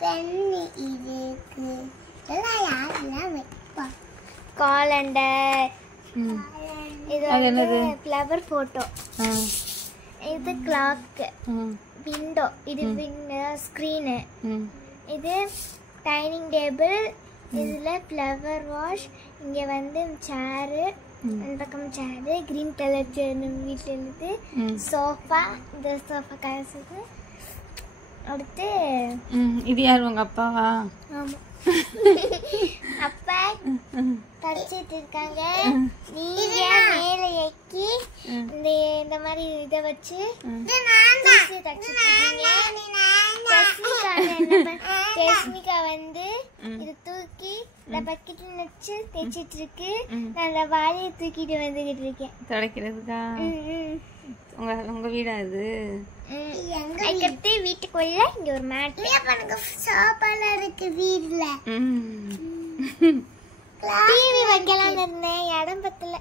Pen இருக்கு. இதெல்லாம் யாரெல்லாம் வைப்பா? காலண்டர். இது வந்து ஃப்ளவர் போட்டோ. இது கிளாக். விண்டோ. இது ஸ்க்ரீனு. இது டைனிங் டேபிள். இதுல ஃப்ளவர் வாஷ். இங்க வந்து சேரு. இந்த பக்கம் சேரு. கிரீன் கலர் சேர் வீட்டில் இருந்து. சோஃபா. இந்த சோஃபா கலர்ஸுக்கு அடுத்து இது யார் உங்க அப்பாவா? ஆமா. அப்பா தடிச்சிட்டு இருக்காங்க. நீங்க மேல ஏக்கி இந்த மாதிரி இதை வச்சு ஜெஸ்மிகா வந்து இது தூக்கி இந்த பக்கெட்ல வச்சு தேய்ச்சிட்டு இருக்கு. நான் அந்த வாழையை தூக்கிட்டு வந்துகிட்டு இருக்கேன் துடைக்கிறதுக்கா. உங்க வீடா இது? அதுக்கடுத்து வீட்டுக்குள்ள இங்க ஒரு மேட் சாப்பாடு இருக்கு வீட்ல. டிவி வைக்கலாம்னு இருந்தேன், இடம் பத்தல.